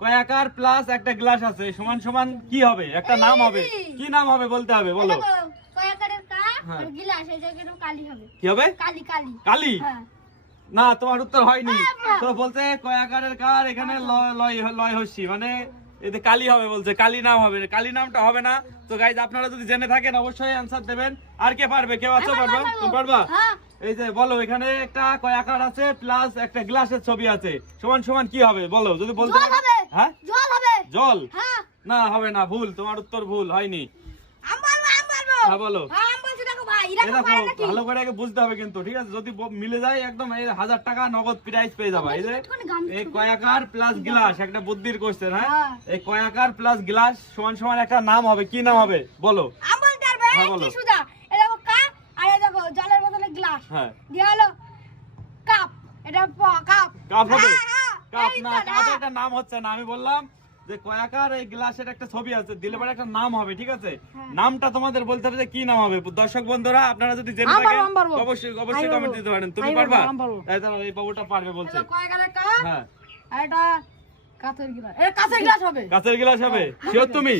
কয়াকার plus একটা glass আছে। সমান সমান কি হবে? একটা নাম হবে। কি নাম হবে বলতে হবে? বলো। কা হ্যাঁ। হবে। কি হবে? কালি হ্যাঁ। না তোমার উত্তর হয়নি। তো বলতে কয়াকারের কার এখানে লয় হচ্ছি মানে এতে কালি হবে বলছে। কালি নাম হবে। কালি নামটা হবে না। তো গাইজ আপনারা যদি জেনে থাকেন অবশ্যই অ্যান্সার দেবেন। আর কে পারবে? কেউ আছো পারবা? তুমি পারবা? হ্যাঁ। এই যে বলো এখানে একটা কয়াকার আছে প্লাস একটা গ্লাসের ছবি আছে। সমান সমান কি হবে? বলো যদি বলতে হ্যাঁ? জল হবে। জল? হ্যাঁ। না হবে না ভুল তোমার উত্তর ভুল হয়নি। হ্যাঁ বলো। আমি বলছি দেখো ভাই এই দেখো দেখো ভাই এটা কি ভালো করে আগে বুঝতে হবে কিন্তু ঠিক আছে? যদি মিলে যায় একদম এই হাজার টাকা নগদ প্রাইস পেয়ে যাবে। এই যে এই কয়াকার প্লাস গ্লাস একটা বুদ্ধির কোশ্চেন হ্যাঁ। এই কয়াকার প্লাস গ্লাস সমান সমান একটা নাম হবে কি নাম হবে? বলো। হ্যাঁ, বলো। জলের বদলে গ্লাস হ্যাঁ। দিয়ে হলো কাপ এটা কাপ। কাপ হবে? কাপ না হ্যাঁ। একটা নাম হচ্ছে না আমি বললাম যে কয়াকার এই গ্লাসের একটা ছবি আছে দিলে পরে একটা নাম হবে ঠিক আছে? হ্যাঁ। নামটা তোমাদের বলতে হবে যে কি নাম হবে। দর্শক বন্ধুরা আপনারা যদি জেনে থাকেন অবশ্যই অবশ্যই কমেন্ট দিতে পারেন। তুমি পারব, পারব। এই বাবুটা পারবে বলছে। এটা কয়কালের কাপ? হ্যাঁ। এটা কাঁচের গ্লাস। এটা কাঁচের গ্লাস হবে। কাঁচের গ্লাস হবে? শিওর তুমি.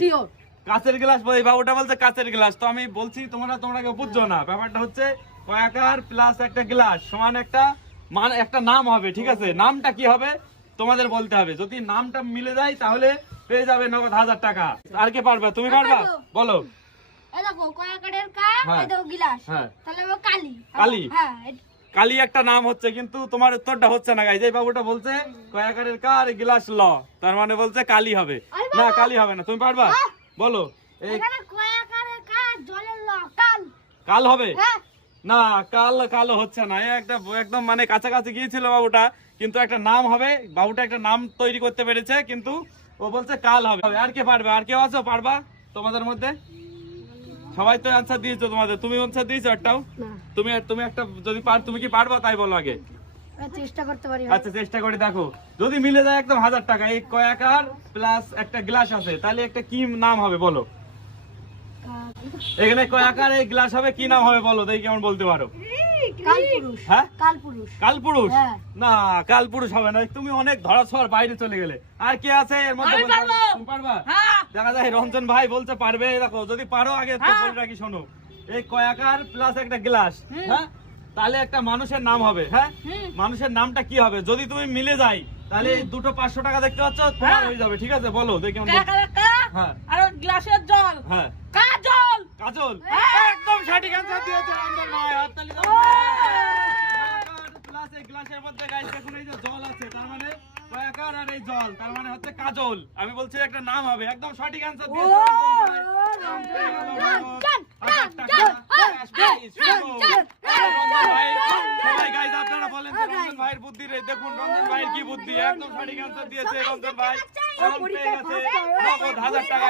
কাঁচের গ্লাস এই বাবুটা বলছে কাঁচের গ্লাস। তো আমি বলছি তোমরা তোমরা কেউ বুঝছ না। ব্যাপারটা হচ্ছে কয়াকার প্লাস একটা গ্লাস সমান একটা মান একটা নাম হবে ঠিক আছে? নামটা কি হবে? তোমাদের বলতে হবে। যদি নামটা মিলে যায় তাহলে পেয়ে যাবে নগদ হাজার টাকা। আর কে পারবে? তুমি পারবা? বলো। হ্যাঁ। হ্যাঁ। কালি? হ্যাঁ কালি একটা নাম হচ্ছে কিন্তু তোমার উত্তরটা হচ্ছে না গাইজ এই বাবুটা বলছে কয়াকারের কার গ্লাস ল। তার মানে বলছে কালি হবে। না! কালি হবে না। তুমি পারবা। বলো। কাল। হবে? না কাল কালো হচ্ছে না। একটা একদম মানে কাছাকাছি গিয়েছিল বাবুটা কিন্তু একটা নাম হবে। বাবুটা একটা নাম তৈরি করতে পেরেছে কিন্তু ও বলছে কাল হবে। আর কে পারবে? আর কেউ আছো? পারবা তোমাদের মধ্যে? সবাই তো অ্যান্সার দিয়েছ তোমাদের। তুমি অ্যান্সার দিয়েছ একটাও? তুমি তুমি একটা যদি পার তুমি কি পারবা তাই বলো আগে। চেষ্টা করতে পারি আচ্ছা চেষ্টা করে দেখো। যদি মিলে যায় একদম হাজার টাকা এই কয়াকার প্লাস একটা গ্লাস আছে তাহলে একটা কি নাম হবে বলো? এখানে কয়াকার এই গ্লাস হবে কি নাম হবে বলো? দেখি কেমন বলতে পারো। হ্যাঁ? পুরুষ হ্যাঁ। না কাল হবে না। তুমি অনেক ধরাছোঁয়ার বাইরে চলে গেলে। আর কে আছে এর মধ্যে আমি বলতে পারব। পারবে? তুমি পারবা? হ্যাঁ। দেখা যায় রঞ্জন ভাই বলতে পারবে। দেখো যদি পারো আগে রাখি শোনো? এই কয়াকার প্লাস একটা গ্লাস হ্যাঁ? তাহলে একটা মানুষের নাম হবে হ্যাঁ? মানুষের নামটা কি হবে? যদি তুমি মিলে যাই তাহলে দুটো পাঁচশো টাকা দেখতে পাচ্ছ তোমার হ্যাঁ। হয়ে যাবে ঠিক আছে? বলো দেখি হ্যাঁ। আর গ্লাসের জল। হ্যাঁ। কাজল হ্যাঁ। একদম সঠিক অ্যান্সার দিয়েছে রঞ্জন ভাই হাততালি দাও। প্লাস এই গ্লাসের মধ্যে গাইস দেখুন এই যে জল আছে তার মানে কয়াকার আর এই জল তার মানে হচ্ছে কাজল। আমি বলছি একটা নাম হবে একদম সঠিক অ্যান্সার দিয়েছে আপনারা বলেন রঞ্জন ভাইয়ের বুদ্ধি রে দেখুন রঞ্জন ভাইয়ের কি বুদ্ধি? একদম সঠিক অ্যান্সার দিয়েছে রঞ্জন ভাই। নগদ হাজার টাকা।